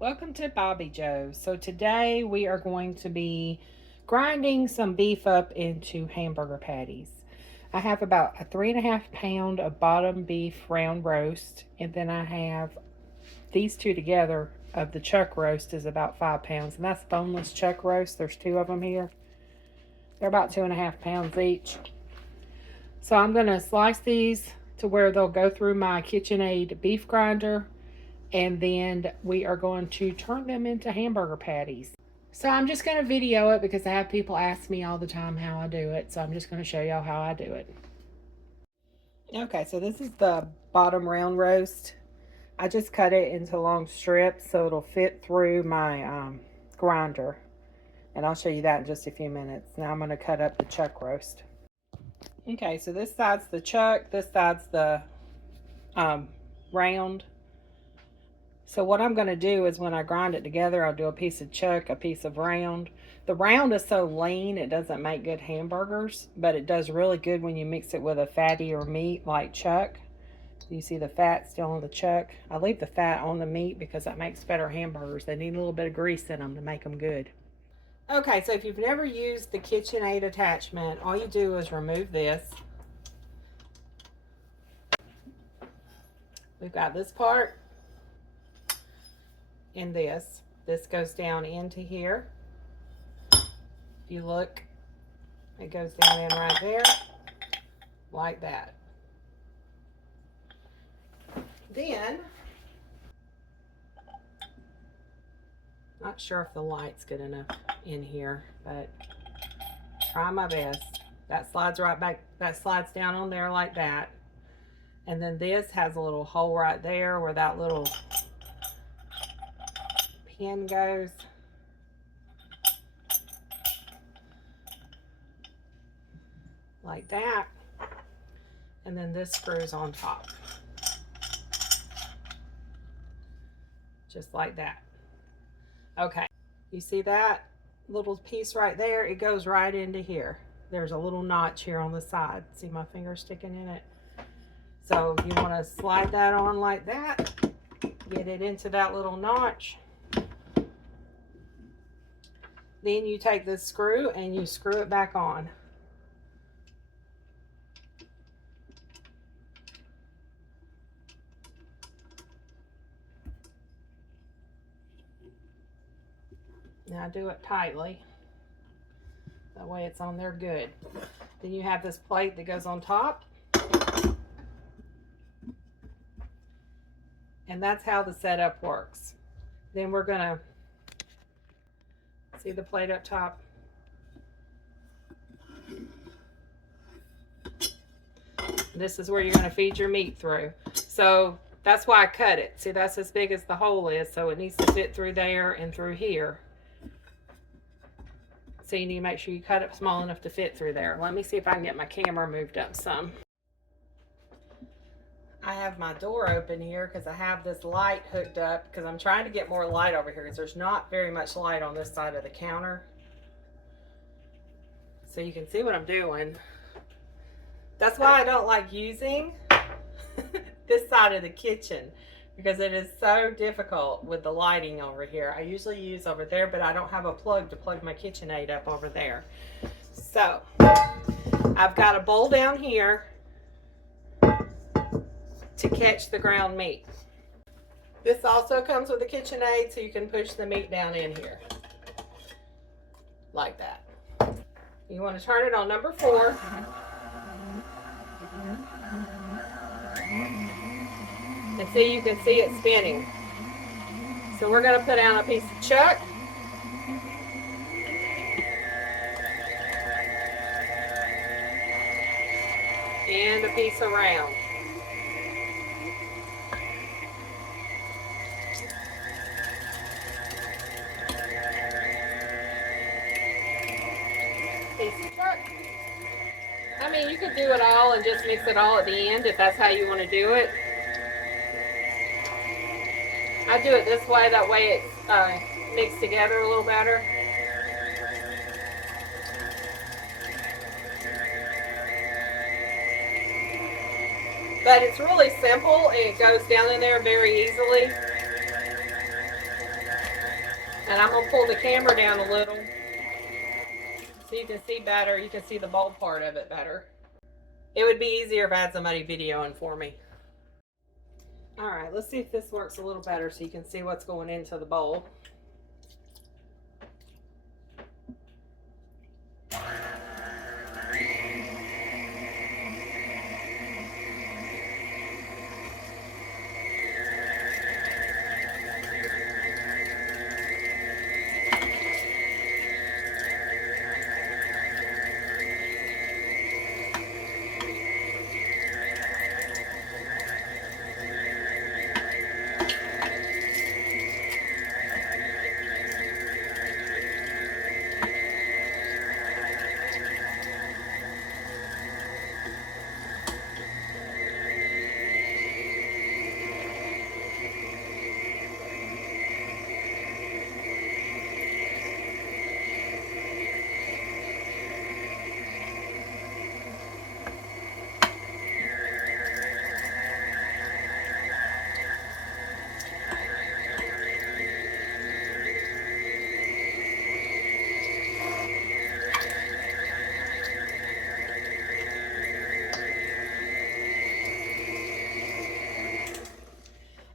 Welcome to Bobbi Jo. So today we are going to be grinding some beef up into hamburger patties. I have about a 3.5 pound of bottom beef round roast, and then I have these two together of the chuck roast is about 5 pounds, and that's boneless chuck roast. There's two of them here. They're about 2.5 pounds each. So I'm going to slice these to where they'll go through my KitchenAid beef grinder, and then we are going to turn them into hamburger patties. So I'm just going to video it because I have people ask me all the time how I do it. So I'm just going to show y'all how I do it. Okay, so this is the bottom round roast. I just cut it into long strips so it'll fit through my grinder. And I'll show you that in just a few minutes. Now I'm going to cut up the chuck roast. Okay, so this side's the chuck, this side's the round. So what I'm going to do is when I grind it together, I'll do a piece of chuck, a piece of round. The round is so lean, it doesn't make good hamburgers, but it does really good when you mix it with a fattier meat like chuck. You see the fat still on the chuck. I leave the fat on the meat because that makes better hamburgers. They need a little bit of grease in them to make them good. Okay, so if you've never used the KitchenAid attachment, all you do is remove this. We've got this part. In this goes down into here. If you look, it goes down in right there like that. Then, not sure if the light's good enough in here, but try my best. That slides right back, that slides down on there like that. And then this has a little hole right there where that little pin goes. Like that. And then this screws on top. Just like that. Okay, you see that little piece right there? It goes right into here. There's a little notch here on the side. See my finger sticking in it? So you want to slide that on like that. Get it into that little notch. Then you take this screw and you screw it back on. Now do it tightly. That way it's on there good. Then you have this plate that goes on top. And that's how the setup works. Then we're gonna see the plate up top. This is where you're gonna feed your meat through. So that's why I cut it. See, that's as big as the hole is, so it needs to fit through there and through here. So you need to make sure you cut it small enough to fit through there. Let me see if I can get my camera moved up some. I have my door open here because I have this light hooked up because I'm trying to get more light over here because there's not very much light on this side of the counter. So you can see what I'm doing. That's why I don't like using this side of the kitchen because it is so difficult with the lighting over here. I usually use over there, but I don't have a plug to plug my KitchenAid up over there. So I've got a bowl down here to catch the ground meat. This also comes with a KitchenAid, so you can push the meat down in here like that. You want to turn it on number 4. And see, you can see it spinning. So we're going to put down a piece of chuck. And a piece of round. Piece of chuck. I mean, you could do it all and just mix it all at the end if that's how you want to do it. I do it this way, that way it's mixed together a little better. But it's really simple and it goes down in there very easily. And I'm gonna pull the camera down a little so you can see better. You can see the bowl part of it better. It would be easier if I had somebody videoing for me. All right, let's see if this works a little better so you can see what's going into the bowl.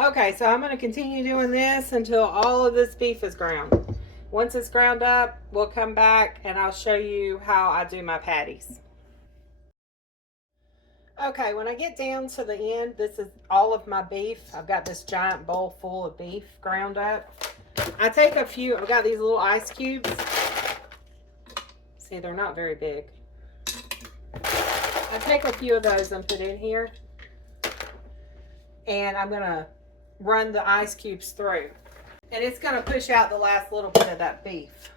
Okay, so I'm going to continue doing this until all of this beef is ground. Once it's ground up, we'll come back and I'll show you how I do my patties. Okay, when I get down to the end, this is all of my beef. I've got this giant bowl full of beef ground up. I take a few, I've got these little ice cubes. See, they're not very big. I take a few of those and put in here. And I'm going to run the ice cubes through. And it's going to push out the last little bit of that beef.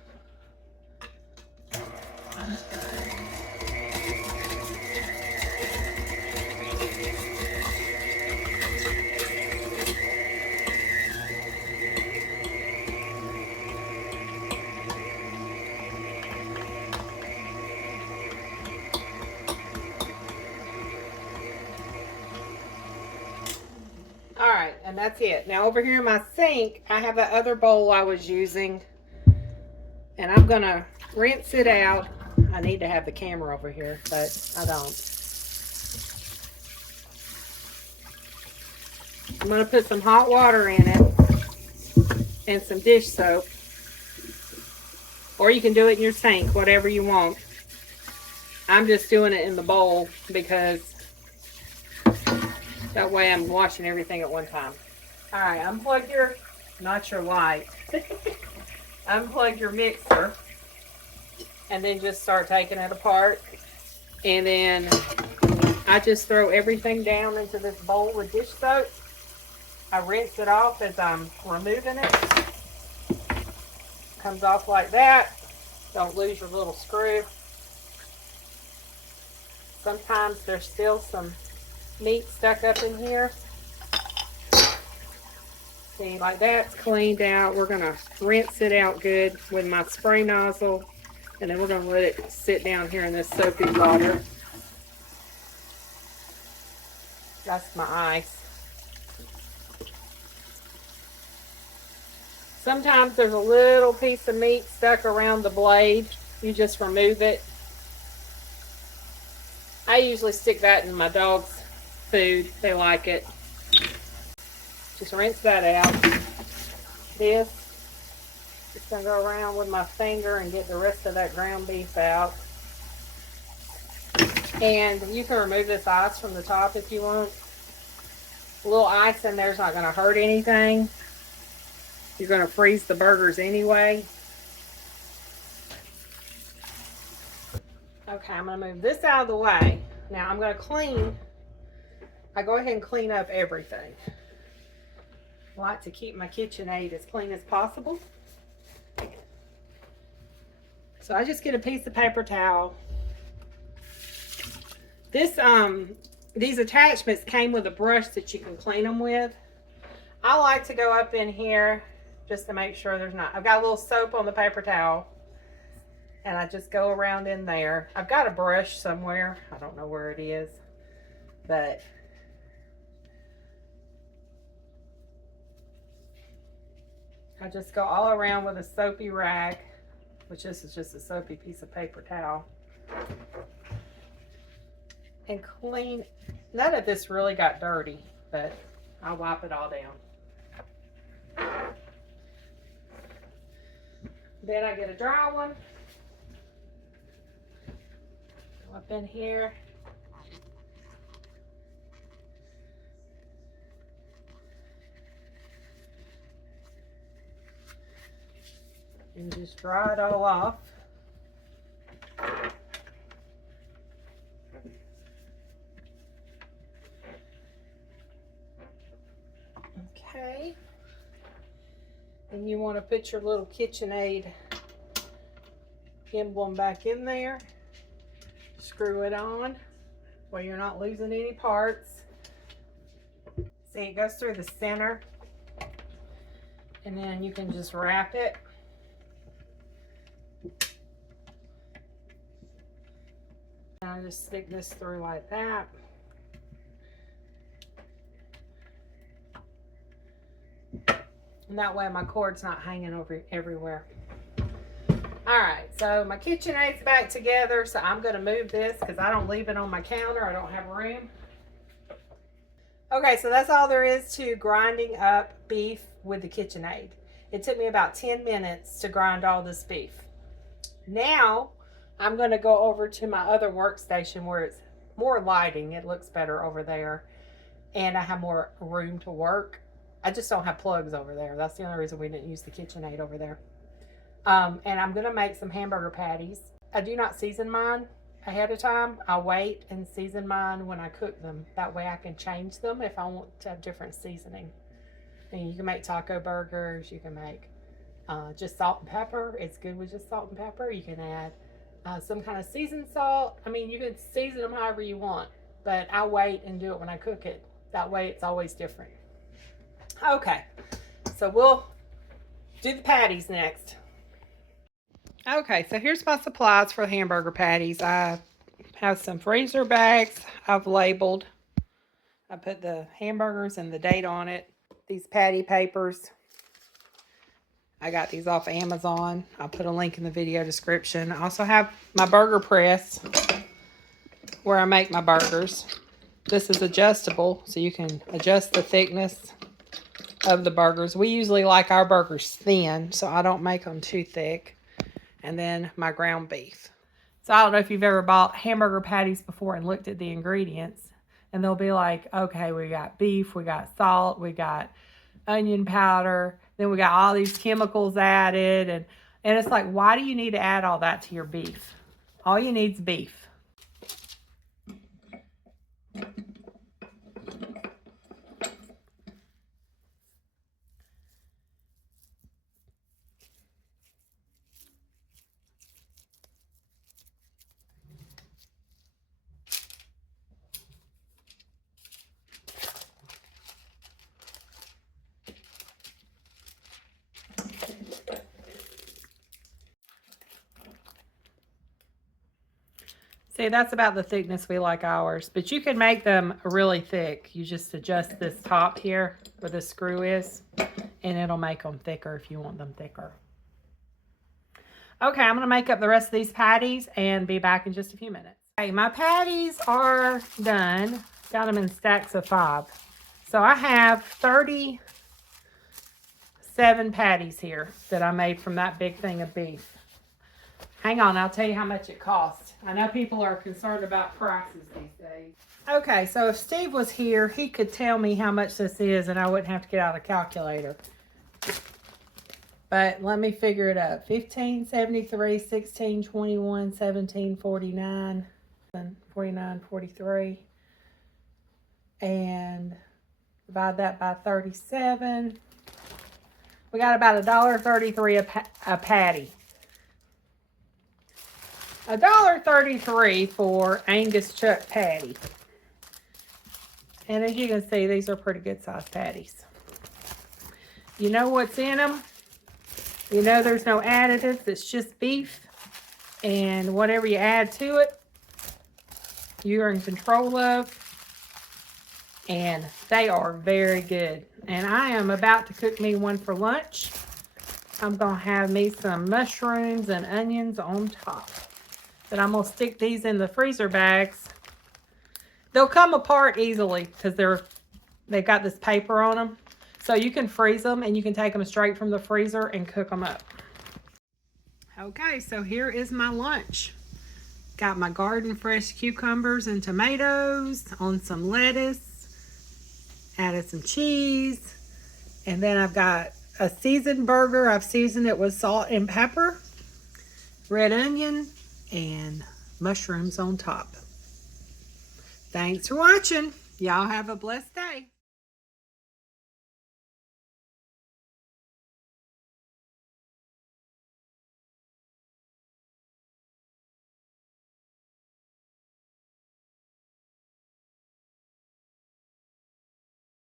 All right, and that's it. Now over here in my sink, I have that other bowl I was using, and I'm gonna rinse it out. I need to have the camera over here, but I don't. I'm gonna put some hot water in it and some dish soap, or you can do it in your sink, whatever you want. I'm just doing it in the bowl because that way I'm washing everything at one time. All right, unplug your, not your light, unplug your mixer, and then just start taking it apart. And then I just throw everything down into this bowl with dish soap. I rinse it off as I'm removing it. Comes off like that. Don't lose your little screw. Sometimes there's still some meat stuck up in here. See, like that's cleaned out. We're gonna rinse it out good with my spray nozzle, and then we're gonna let it sit down here in this soapy water. That's my ice. Sometimes there's a little piece of meat stuck around the blade. You just remove it. I usually stick that in my dog's food. They like it. Just rinse that out. This, just gonna go around with my finger and get the rest of that ground beef out. And you can remove this ice from the top if you want. A little ice in there is not gonna hurt anything. You're gonna freeze the burgers anyway. Okay, I'm gonna move this out of the way. Now I'm gonna clean. I go ahead and clean up everything. I like to keep my KitchenAid as clean as possible. So I just get a piece of paper towel. These attachments came with a brush that you can clean them with. I like to go up in here just to make sure there's not. I've got a little soap on the paper towel, and I just go around in there. I've got a brush somewhere. I don't know where it is, but I just go all around with a soapy rag, which this is just a soapy piece of paper towel, and clean. None of this really got dirty, but I'll wipe it all down. Then I get a dry one. Go up in here. And just dry it all off. Okay. And you want to put your little KitchenAid emblem back in there. Screw it on where you're not losing any parts. See, it goes through the center. And then you can just wrap it. I just stick this through like that. And that way my cord's not hanging over everywhere. All right, so my KitchenAid's back together, so I'm gonna move this because I don't leave it on my counter. I don't have room. Okay, so that's all there is to grinding up beef with the KitchenAid. It took me about 10 minutes to grind all this beef. Now, I'm gonna go over to my other workstation where it's more lighting. It looks better over there. And I have more room to work. I just don't have plugs over there. That's the only reason we didn't use the KitchenAid over there. And I'm gonna make some hamburger patties. I do not season mine ahead of time. I wait and season mine when I cook them. That way I can change them if I want to have different seasoning. And you can make taco burgers. You can make just salt and pepper. It's good with just salt and pepper. You can add some kind of seasoned salt. I mean, you can season them however you want, but I wait and do it when I cook it. That way it's always different. Okay, so we'll do the patties next. Okay, so here's my supplies for the hamburger patties. I have some freezer bags I've labeled. I put the hamburgers and the date on it. These patty papers, I got these off Amazon. I'll put a link in the video description. I also have my burger press where I make my burgers. This is adjustable, so you can adjust the thickness of the burgers. We usually like our burgers thin, so I don't make them too thick. And then my ground beef. So I don't know if you've ever bought hamburger patties before and looked at the ingredients, and they'll be like, okay, we got beef, we got salt, we got onion powder, then we got all these chemicals added, and it's like, why do you need to add all that to your beef? All you need is beef. See, that's about the thickness we like ours. But you can make them really thick. You just adjust this top here where the screw is, and it'll make them thicker if you want them thicker. Okay, I'm going to make up the rest of these patties and be back in just a few minutes. Okay, my patties are done. Got them in stacks of 5. So I have 37 patties here that I made from that big thing of beef. Hang on, I'll tell you how much it cost. I know people are concerned about prices these days. Okay, so if Steve was here, he could tell me how much this is and I wouldn't have to get out a calculator. But let me figure it up. 1573, 1621, 1749, 49.43. And divide that by 37. We got about $1.33 a patty. $1.33 for Angus chuck patty. And as you can see, these are pretty good sized patties. You know what's in them. You know there's no additives. It's just beef. And whatever you add to it, you're in control of. And they are very good. And I am about to cook me one for lunch. I'm going to have me some mushrooms and onions on top. But I'm going to stick these in the freezer bags. They'll come apart easily because they've got this paper on them. So you can freeze them and you can take them straight from the freezer and cook them up. Okay, so here is my lunch. Got my garden fresh cucumbers and tomatoes on some lettuce. Added some cheese. And then I've got a seasoned burger. I've seasoned it with salt and pepper, red onion, and mushrooms on top. Thanks for watching. Y'all have a blessed day.